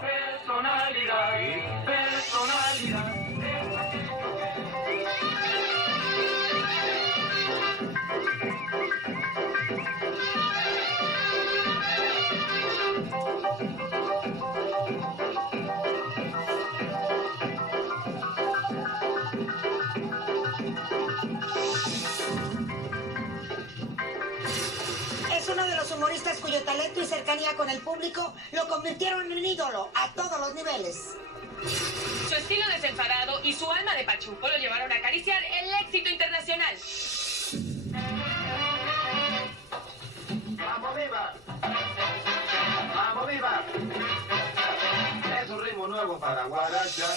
Personalidad, personalidad. Es uno de los humoristas cuyo talento y cercanía con el público lo convirtieron en ídolo a todos los niveles. Su estilo desenfadado y su alma de pachuco lo llevaron a acariciar el éxito internacional. ¡Vamos viva! ¡Vamos viva! Es un ritmo nuevo para guaracha.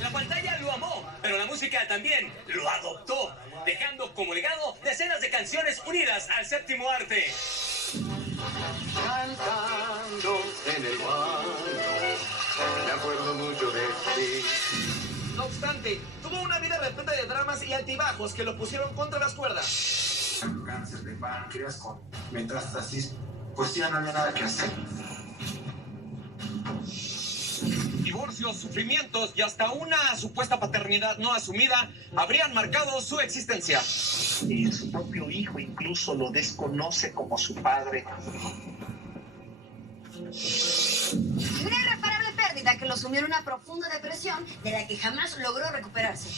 La pantalla lo amó, pero la música también lo adoptó, dejando como legado decenas de canciones unidas al séptimo arte. Cantando en el baño, me acuerdo mucho de ti. No obstante, tuvo una vida repleta de dramas y altibajos que lo pusieron contra las cuerdas. Cáncer de páncreas con metástasis, pues ya no había nada que hacer. Divorcios, sufrimientos y hasta una supuesta paternidad no asumida habrían marcado su existencia. Su propio hijo incluso lo desconoce como su padre. Una irreparable pérdida que lo sumió en una profunda depresión de la que jamás logró recuperarse.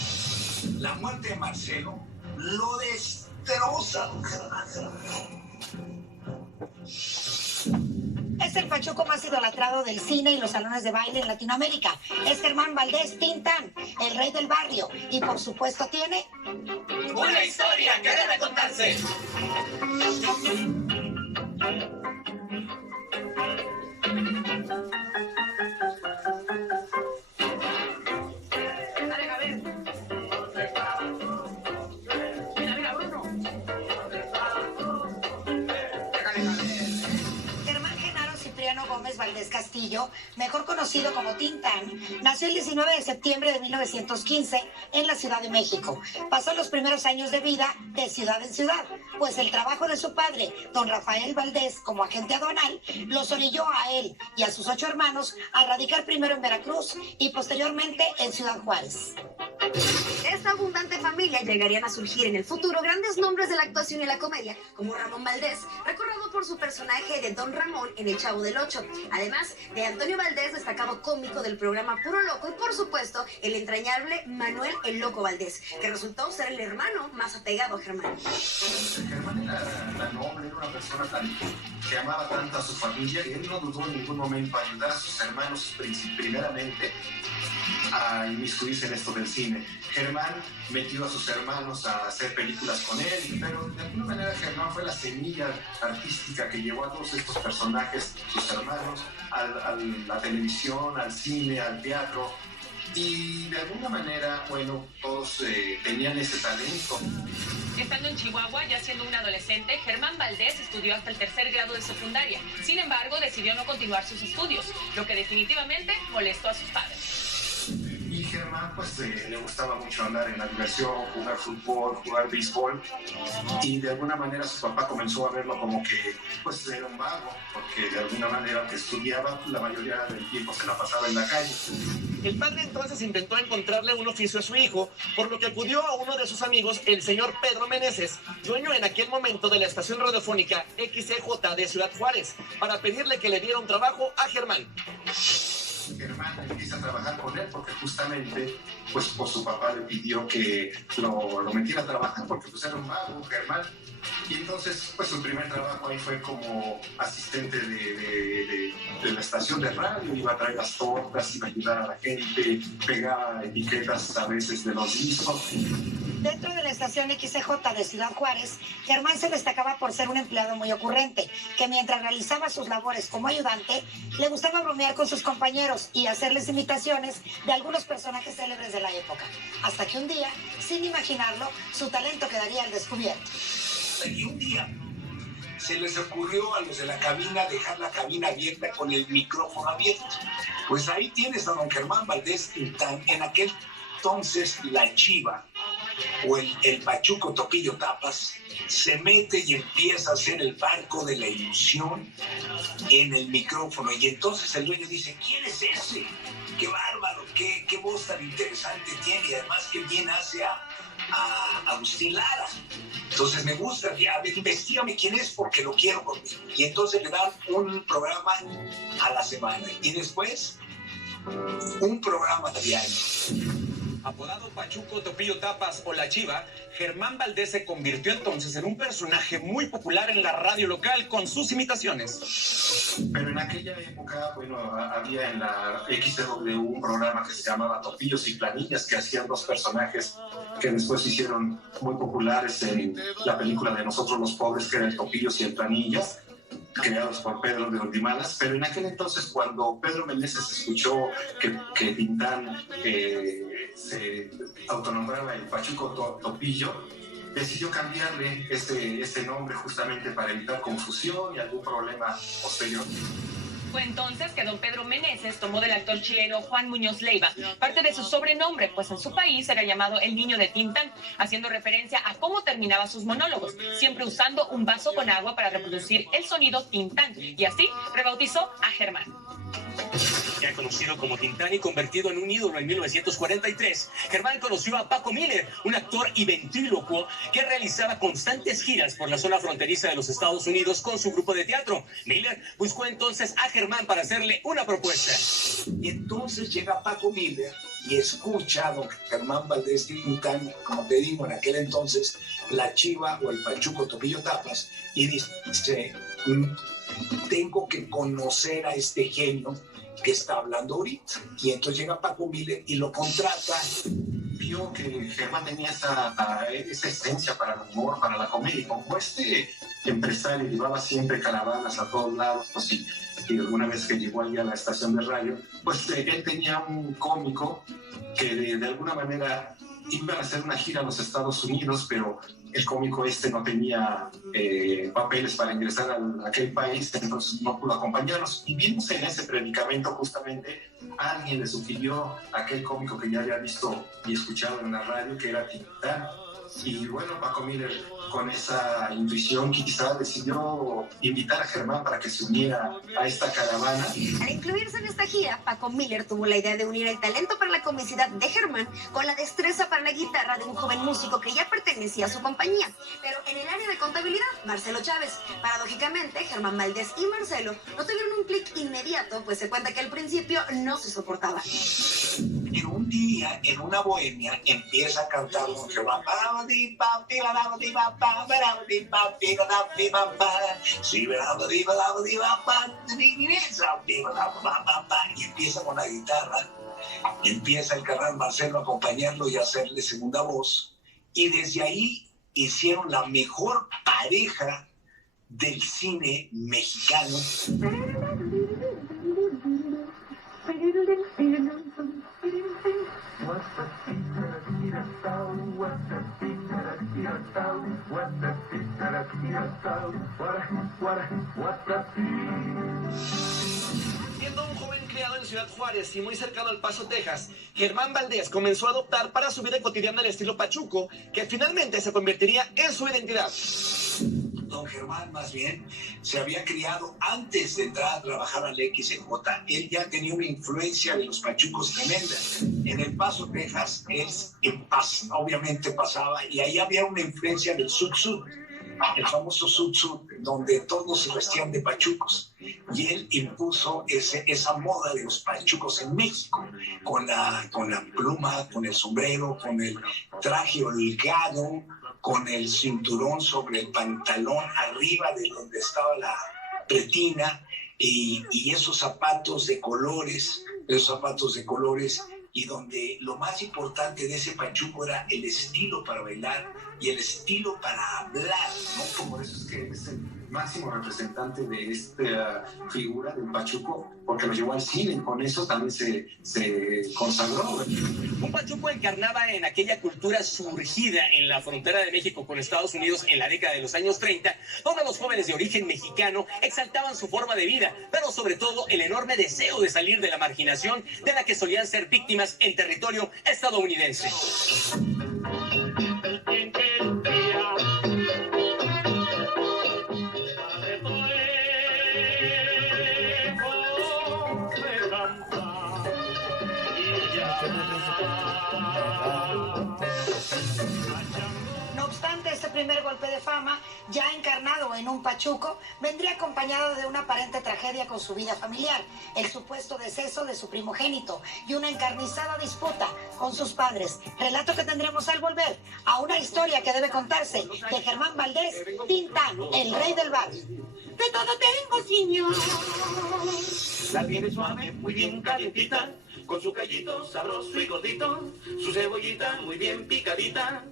La muerte de Marcelo lo destroza. Es el pachuco más idolatrado del cine y los salones de baile en Latinoamérica. Es Germán Valdés Tintán, el rey del barrio. Y por supuesto tiene... ¡Una historia que debe contarse! Gómez Valdés Castillo, mejor conocido como Tintán, nació el 19 de septiembre de 1915 en la Ciudad de México. Pasó los primeros años de vida de ciudad en ciudad, pues el trabajo de su padre, don Rafael Valdés, como agente aduanal, los orilló a él y a sus 8 hermanos a radicar primero en Veracruz y posteriormente en Ciudad Juárez. De esta abundante familia llegarían a surgir en el futuro grandes nombres de la actuación y la comedia, como Ramón Valdés, recordado por su personaje de Don Ramón en El Chavo del Ocho, además de Antonio Valdés, destacado cómico del programa Puro Loco, y por supuesto el entrañable Manuel el Loco Valdés, que resultó ser el hermano más apegado a Germán. Germán era tan noble, era una persona que amaba tanto a su familia que él no dudó en ningún momento ayudar a sus hermanos primeramente a inmiscuirse en esto del cine. Germán metió a sus hermanos a hacer películas con él, pero de alguna manera Germán fue la semilla artística que llevó a todos estos personajes, sus hermanos, a la televisión, al cine, al teatro. Y de alguna manera, bueno, todos tenían ese talento. Estando en Chihuahua, ya siendo un adolescente, Germán Valdés estudió hasta el 3er grado de secundaria. Sin embargo, decidió no continuar sus estudios, lo que definitivamente molestó a sus padres. Y Germán, pues, le gustaba mucho andar en la diversión, jugar fútbol, jugar béisbol. Y de alguna manera su papá comenzó a verlo como que, pues, era un vago, porque de alguna manera que estudiaba, la mayoría del tiempo se la pasaba en la calle. El padre entonces intentó encontrarle un oficio a su hijo, por lo que acudió a uno de sus amigos, el señor Pedro Meneses, dueño en aquel momento de la estación radiofónica XCJ de Ciudad Juárez, para pedirle que le diera un trabajo a Germán. Germán empieza a trabajar con él porque justamente pues su papá le pidió que lo metiera a trabajar porque pues era un vago, Germán. Y entonces pues su primer trabajo ahí fue como asistente de la estación de radio, iba a traer las tortas, iba a ayudar a la gente, pegaba etiquetas a veces de los discos. Dentro de la estación XCJ de Ciudad Juárez, Germán se destacaba por ser un empleado muy ocurrente, que mientras realizaba sus labores como ayudante, le gustaba bromear con sus compañeros y hacerles imitaciones de algunos personajes célebres de la época. Hasta que un día, sin imaginarlo, su talento quedaría al descubierto. Y un día se les ocurrió a los de la cabina dejar la cabina abierta con el micrófono abierto. Pues ahí tienes a don Germán Valdés Tintán, en aquel entonces La Chiva, o el Pachuco Topillo Tapas se mete y empieza a hacer el barco de la ilusión en el micrófono. Y entonces el dueño dice, ¿quién es ese? ¡Qué bárbaro! ¡Qué voz tan interesante tiene! Y además que bien hace a Agustín Lara. Entonces me gusta, ya, investígame quién es porque lo quiero conmigo. Y entonces le dan un programa a la semana. Y después, un programa diario. Apodado Pachuco Topillo Tapas o La Chiva, Germán Valdés se convirtió entonces en un personaje muy popular en la radio local con sus imitaciones. Pero en aquella época, bueno, había en la XW un programa que se llamaba Topillos y Planillas, que hacían dos personajes que después se hicieron muy populares en la película de Nosotros los Pobres, que eran Topillos y el Planillas, creados por Pedro de Ondimalas. Pero en aquel entonces, cuando Pedro Meneses escuchó que Tintán se autonombraba el Pachuco Topillo, decidió cambiarle este nombre justamente para evitar confusión y algún problema posterior. Fue entonces que don Pedro Meneses tomó del actor chileno Juan Muñoz Leiva parte de su sobrenombre, pues en su país era llamado el Niño de Tintán, haciendo referencia a cómo terminaba sus monólogos, siempre usando un vaso con agua para reproducir el sonido Tintán, y así rebautizó a Germán. Ya conocido como Tintán y convertido en un ídolo en 1943, Germán conoció a Paco Miller, un actor y ventrílocuo que realizaba constantes giras por la zona fronteriza de los Estados Unidos con su grupo de teatro. Miller buscó entonces a Germán para hacerle una propuesta. Y entonces llega Paco Miller y escucha a don Germán Valdés Tintán, como te digo, en aquel entonces, La Chiva o el Pachuco Topillo Tapas, y dice, tengo que conocer a este genio que está hablando ahorita. Y entonces llega Paco Miller y lo contrata. Vio que Germán tenía esa esencia para el humor, para la comedia. Como este empresario llevaba siempre caravanas a todos lados, pues, y alguna vez que llegó allí a la estación de radio, pues él tenía un cómico que de alguna manera iban a hacer una gira a los Estados Unidos, pero el cómico no tenía papeles para ingresar a aquel país, entonces no pudo acompañarnos. Y vimos en ese predicamento justamente, alguien le sugirió a aquel cómico que ya había visto y escuchado en la radio, que era Tintán. Y bueno, Paco Miller, con esa intuición, quizá decidió invitar a Germán para que se uniera a esta caravana. Al incluirse en esta gira, Paco Miller tuvo la idea de unir el talento para la comicidad de Germán con la destreza para la guitarra de un joven músico que ya pertenecía a su compañía. Pero en el área de contabilidad, Marcelo Chávez. Paradójicamente, Germán Valdés y Marcelo no tuvieron un clic inmediato, pues se cuenta que al principio no se soportaban. En un día, en una bohemia, empieza a cantar don Germán. Y empieza con la guitarra, empieza el carnal Marcelo a acompañarlo y a hacerle segunda voz. Y desde ahí hicieron la mejor pareja del cine mexicano. Siendo un joven criado en Ciudad Juárez y muy cercano al Paso, Texas, Germán Valdés comenzó a adoptar para su vida cotidiana el estilo pachuco, que finalmente se convertiría en su identidad. Don Germán, más bien, se había criado antes de entrar a trabajar al XJ. Él ya tenía una influencia de los pachucos tremenda. En El Paso, Texas, él obviamente pasaba, y ahí había una influencia del Sud-Sud, el famoso Sud-Sud, donde todos se vestían de pachucos. Y él impuso esa moda de los pachucos en México, con la pluma, con el sombrero, con el traje holgado, con el cinturón sobre el pantalón arriba de donde estaba la pretina, y esos zapatos de colores, y donde lo más importante de ese pachuco era el estilo para bailar y el estilo para hablar, ¿no? Por eso es que es el máximo representante de esta figura del pachuco, porque lo llevó al cine, y con eso también se consagró. Un pachuco encarnaba en aquella cultura surgida en la frontera de México con Estados Unidos en la década de los años 30, donde los jóvenes de origen mexicano exaltaban su forma de vida, pero sobre todo el enorme deseo de salir de la marginación de la que solían ser víctimas en territorio estadounidense. No obstante, este primer golpe de fama, ya encarnado en un pachuco, vendría acompañado de una aparente tragedia con su vida familiar, el supuesto deceso de su primogénito y una encarnizada disputa con sus padres. Relato que tendremos al volver a una historia que debe contarse de Germán Valdés, Tintán, el rey del barrio. De todo tengo, señor. La tiene suave, muy bien calientita, con su callito sabroso y gordito, su cebollita muy bien picadita.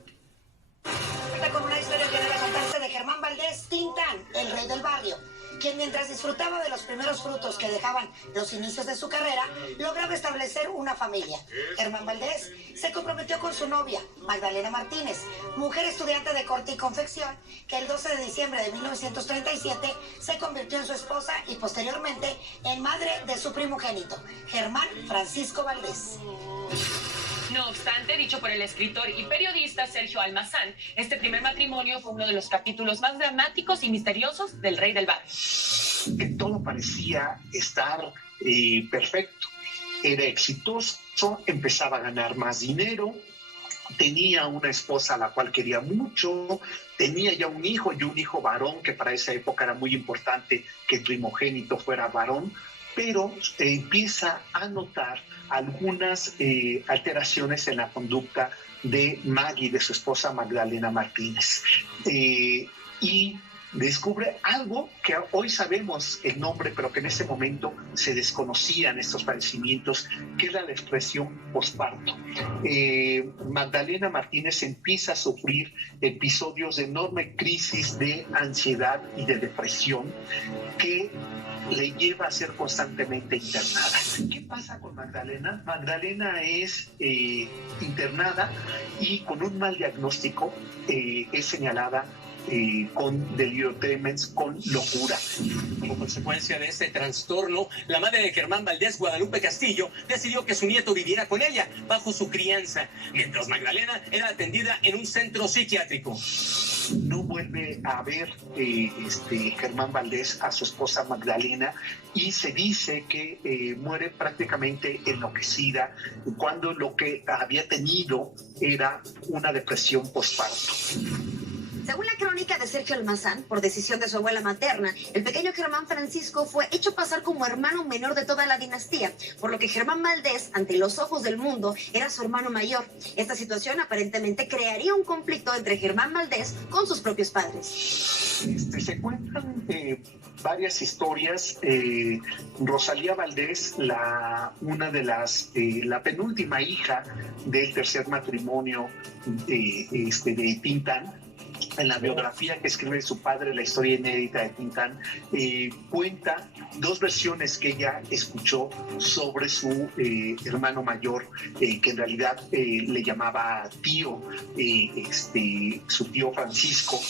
Con una historia que debe contarse de Germán Valdés, Tintán, el rey del barrio, quien mientras disfrutaba de los primeros frutos que dejaban los inicios de su carrera, lograba establecer una familia. Germán Valdés se comprometió con su novia, Magdalena Martínez, mujer estudiante de corte y confección, que el 12 de diciembre de 1937 se convirtió en su esposa y posteriormente en madre de su primogénito, Germán Francisco Valdés. No obstante, dicho por el escritor y periodista Sergio Almazán, este primer matrimonio fue uno de los capítulos más dramáticos y misteriosos del rey del barrio. Que todo parecía estar perfecto. Era exitoso, empezaba a ganar más dinero, tenía una esposa a la cual quería mucho, tenía ya un hijo y un hijo varón, que para esa época era muy importante que el primogénito fuera varón, pero empieza a notar algunas alteraciones en la conducta de Maggie, de su esposa Magdalena Martínez. Y descubre algo que hoy sabemos el nombre, pero que en ese momento se desconocían estos padecimientos, que era la expresión posparto. Magdalena Martínez empieza a sufrir episodios de enorme crisis de ansiedad y de depresión que le lleva a ser constantemente internada. ¿Qué pasa con Magdalena? Magdalena es internada y con un mal diagnóstico es señalada con delirio tremens, con locura. Como consecuencia de este trastorno, la madre de Germán Valdés, Guadalupe Castillo, decidió que su nieto viviera con ella bajo su crianza, mientras Magdalena era atendida en un centro psiquiátrico. No vuelve a ver Germán Valdés a su esposa Magdalena y se dice que muere prácticamente enloquecida cuando lo que había tenido era una depresión postparto. Según la crónica de Sergio Almazán, por decisión de su abuela materna, el pequeño Germán Francisco fue hecho pasar como hermano menor de toda la dinastía, por lo que Germán Valdés, ante los ojos del mundo, era su hermano mayor. Esta situación aparentemente crearía un conflicto entre Germán Valdés con sus propios padres. Se cuentan varias historias. Rosalía Valdés, la penúltima hija del tercer matrimonio de Tintán, en la biografía que escribe su padre, la historia inédita de Tintán, cuenta dos versiones que ella escuchó sobre su hermano mayor, que en realidad le llamaba tío, su tío Francisco.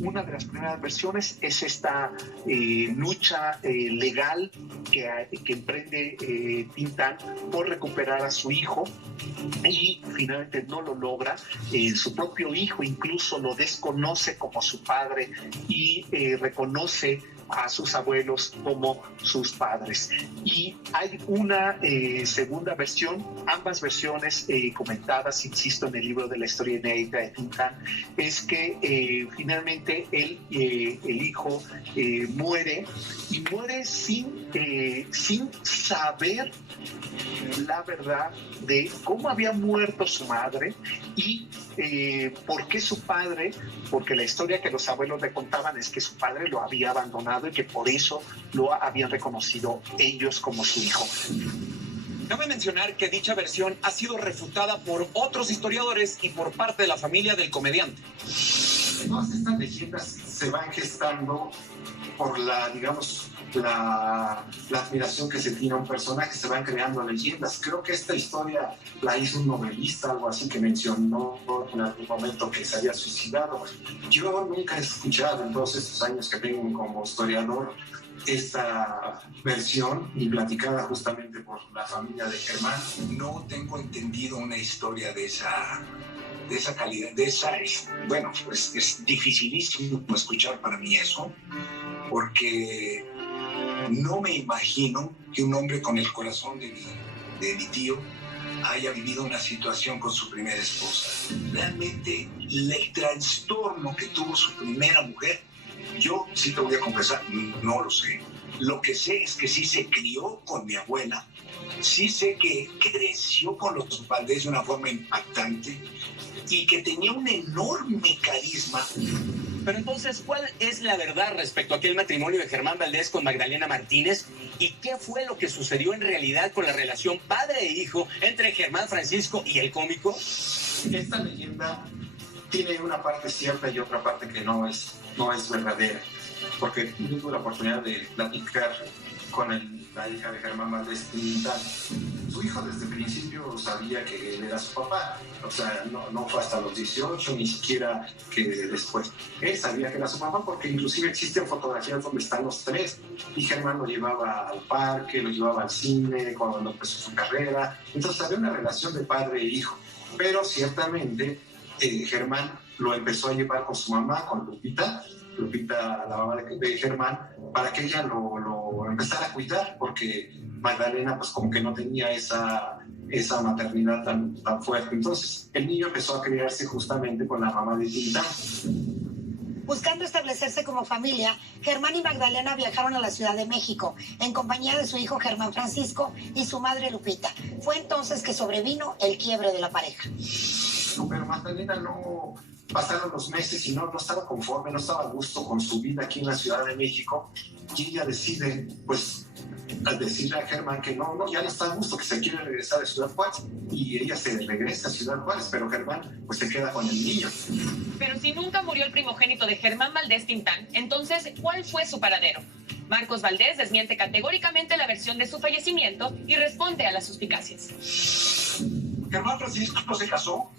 Una de las primeras versiones es esta lucha legal que emprende Tintán por recuperar a su hijo, y finalmente no lo logra. Su propio hijo incluso lo desconoce como su padre y reconoce a sus abuelos como sus padres. Y hay una segunda versión, ambas versiones comentadas, insisto, en el libro de la historia inédita de Tintán, es que finalmente el hijo muere, y muere sin saber la verdad de cómo había muerto su madre y por qué su padre, porque la historia que los abuelos le contaban es que su padre lo había abandonado y que por eso lo habían reconocido ellos como su hijo. Cabe mencionar que dicha versión ha sido refutada por otros historiadores y por parte de la familia del comediante. Todas estas leyendas se van gestando por la admiración que se tiene a un personaje, se van creando leyendas. Creo que esta historia la hizo un novelista, algo así, que mencionó en algún momento que se había suicidado. Yo nunca he escuchado en todos estos años que tengo como historiador esta versión, y platicada justamente por la familia de Germán. No tengo entendido una historia de esa calidad, bueno, pues es dificilísimo escuchar para mí eso, porque no me imagino que un hombre con el corazón de mi tío haya vivido una situación con su primera esposa. Realmente el trastorno que tuvo su primera mujer, yo sí te voy a confesar, no lo sé. Lo que sé es que sí se crió con mi abuela, sí sé que creció con los Valdés de una forma impactante y que tenía un enorme carisma. Pero entonces, ¿cuál es la verdad respecto a aquel matrimonio de Germán Valdés con Magdalena Martínez? ¿Y qué fue lo que sucedió en realidad con la relación padre e hijo entre Germán Francisco y el cómico? Esta leyenda tiene una parte cierta y otra parte que no es verdadera, porque tuve la oportunidad de platicar con la hija de Germán Valdés Tintán. Su hijo desde el principio sabía que él era su papá, o sea, no fue hasta los 18, ni siquiera que después. Él sabía que era su papá porque inclusive existen fotografías donde están los tres, y Germán lo llevaba al parque, lo llevaba al cine cuando empezó su carrera, entonces había una relación de padre e hijo, pero ciertamente Germán lo empezó a llevar con su mamá, con Lupita, la mamá de Germán, para que ella lo empezara a cuidar, porque Magdalena pues como que no tenía esa maternidad tan fuerte. Entonces el niño empezó a criarse justamente con la mamá de Tintán. Buscando establecerse como familia, Germán y Magdalena viajaron a la Ciudad de México en compañía de su hijo Germán Francisco y su madre Lupita. Fue entonces que sobrevino el quiebre de la pareja. Pero Magdalena no... Pasaron los meses y no estaba conforme, no estaba a gusto con su vida aquí en la Ciudad de México, y ella decide, pues, al decirle a Germán que ya no está a gusto, que se quiere regresar a Ciudad Juárez, y ella se regresa a Ciudad Juárez, pero Germán pues se queda con el niño. Pero si nunca murió el primogénito de Germán Valdés Tintán, entonces, ¿cuál fue su paradero? Marcos Valdés desmiente categóricamente la versión de su fallecimiento y responde a las suspicacias. Germán Francisco se casó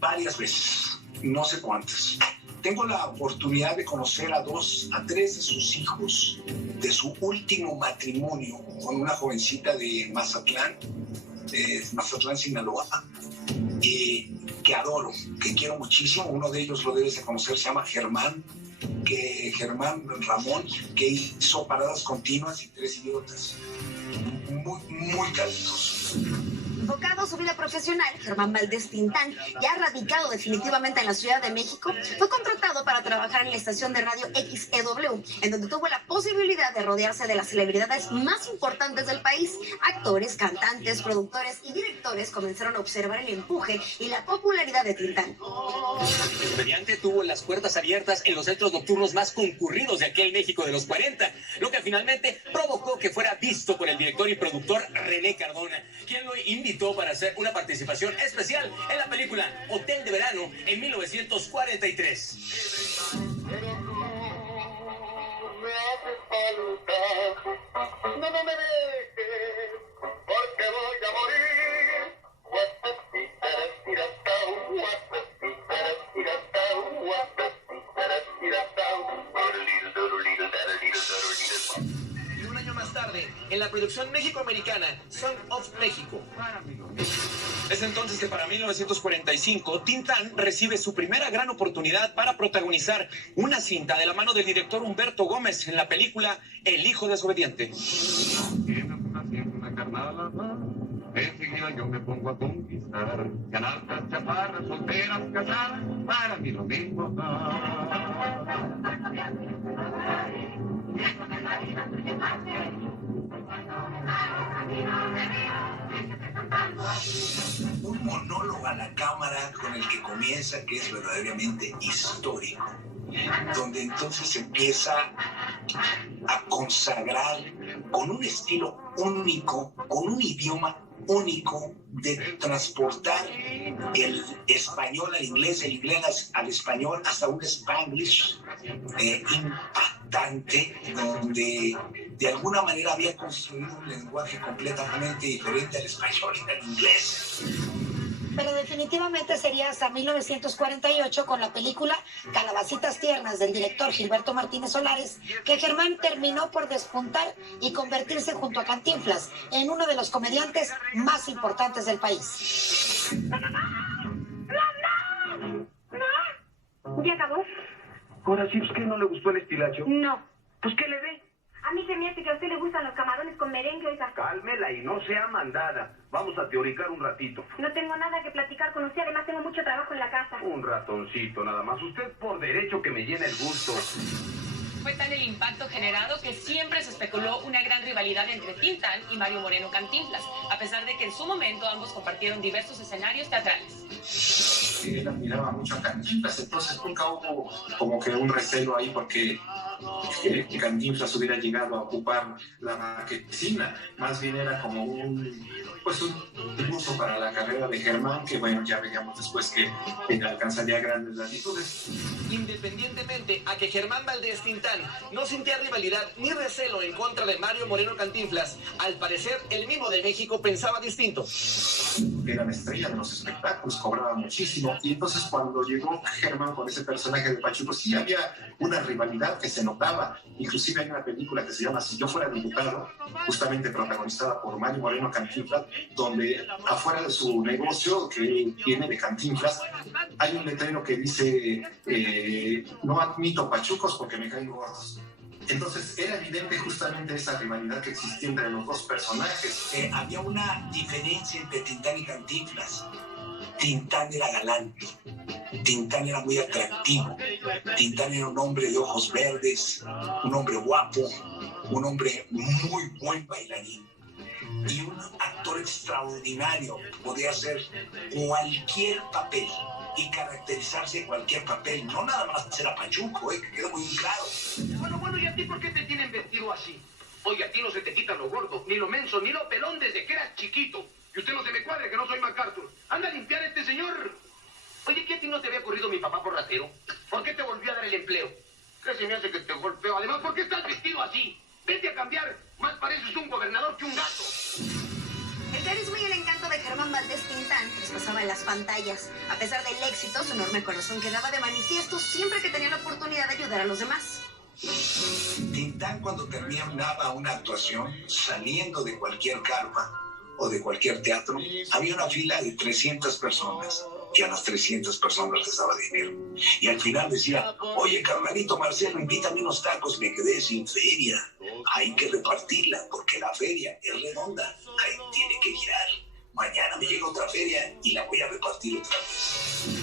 varias veces, no sé cuántas. Tengo la oportunidad de conocer a 3 de sus hijos de su último matrimonio con una jovencita de Mazatlán, Sinaloa, que adoro, que quiero muchísimo. Uno de ellos lo debes de conocer, se llama Germán Ramón, que hizo Paradas Continuas y 3 Idiotas. Muy cálidos. Enfocado a su vida profesional, Germán Valdés Tintán, ya radicado definitivamente en la Ciudad de México, fue contratado para trabajar en la estación de radio XEW, en donde tuvo la posibilidad de rodearse de las celebridades más importantes del país. Actores, cantantes, productores y directores comenzaron a observar el empuje y la popularidad de Tintán. El comediante tuvo las puertas abiertas en los centros nocturnos más concurridos de aquel México de los 40, lo que finalmente provocó que fuera visto por el director y productor René Cardona, quien lo invitó para hacer una participación especial en la película Hotel de Verano en 1943. No me dejes, porque voy a morir. Y un año más tarde, en la producción México-americana Son of México. Es entonces que para 1945, Tintán recibe su primera gran oportunidad para protagonizar una cinta de la mano del director Humberto Gómez en la película El hijo desobediente. Enseguida yo me pongo a conquistar, canastas, chaparras, solteras, casadas, para mí lo mismo. Un monólogo a la cámara con el que comienza, que es verdaderamente histórico, donde entonces empieza a consagrar con un estilo único, con un idioma único, de transportar el español al inglés, el inglés al español, hasta un Spanglish impactante, donde de alguna manera había construido un lenguaje completamente diferente al español y al inglés. Pero definitivamente sería hasta 1948, con la película Calabacitas Tiernas del director Gilberto Martínez Solares, que Germán terminó por despuntar y convertirse junto a Cantinflas en uno de los comediantes más importantes del país. ¿Ya acabó? Ahora sí, ¿es que no le gustó el estilacho? No. Pues, ¿qué le ve? A mí se me hace que a usted le gustan los camarones con merengue, oiga. Cálmela y no sea mandada. Vamos a teoricar un ratito. No tengo nada que platicar con usted, además tengo mucho trabajo en la casa. Un ratoncito nada más. Usted por derecho que me llena el gusto. Fue tal el impacto generado que siempre se especuló una gran rivalidad entre Tintán y Mario Moreno Cantinflas, a pesar de que en su momento ambos compartieron diversos escenarios teatrales. Él admiraba mucho a Cantinflas, entonces nunca hubo como que un recelo ahí porque Cantinflas hubiera llegado a ocupar la marquesina. Más bien era como un impulso para la carrera de Germán, que bueno, ya veíamos después que alcanzaría grandes latitudes. Independientemente a que Germán Valdés Tintán no sentía rivalidad ni recelo en contra de Mario Moreno Cantinflas, al parecer el Mimo de México pensaba distinto. Era la estrella de los espectáculos, cobraba muchísimo, y entonces cuando llegó Germán con ese personaje de Pachuco, sí había una rivalidad que se notaba. Inclusive hay una película que se llama Si yo fuera diputado, justamente protagonizada por Mario Moreno Cantinflas, donde afuera de su negocio que tiene de Cantinflas hay un letrero que dice no admito pachucos porque me caen gordos. Entonces era evidente justamente esa rivalidad que existía entre los dos personajes. Había una diferencia entre Tintán y Cantinflas. Tintán era galán, Tintán era muy atractivo, Tintán era un hombre de ojos verdes, un hombre guapo, un hombre muy buen bailarín y un actor extraordinario. Podía hacer cualquier papel y caracterizarse cualquier papel, no nada más ser a Pachuco, que quedó muy claro. Bueno, ¿y a ti por qué te tienen vestido así? Oye, a ti no se te quita lo gordo, ni lo menso, ni lo pelón desde que eras chiquito. Y usted no se me cuadre, que no soy MacArthur. ¡Anda a limpiar a este señor! Oye, ¿qué a ti no te había corrido mi papá por ratero? ¿Por qué te volvió a dar el empleo? ¿Qué se me hace que te golpeo? Además, ¿por qué estás vestido así? Vete a cambiar. Más pareces un gobernador que un gato. El carisma y el encanto de Germán Valdés Tintán traspasaba en las pantallas. A pesar del éxito, su enorme corazón quedaba de manifiesto siempre que tenía la oportunidad de ayudar a los demás. Tintán, cuando terminaba una actuación, saliendo de cualquier carpa o de cualquier teatro, había una fila de 300 personas. Y a las 300 personas les daba dinero. Y al final decía, oye, carnalito Marcelo, invítame unos tacos, me quedé sin feria. Hay que repartirla, porque la feria es redonda. Ahí tiene que girar. Mañana me llega otra feria y la voy a repartir otra vez.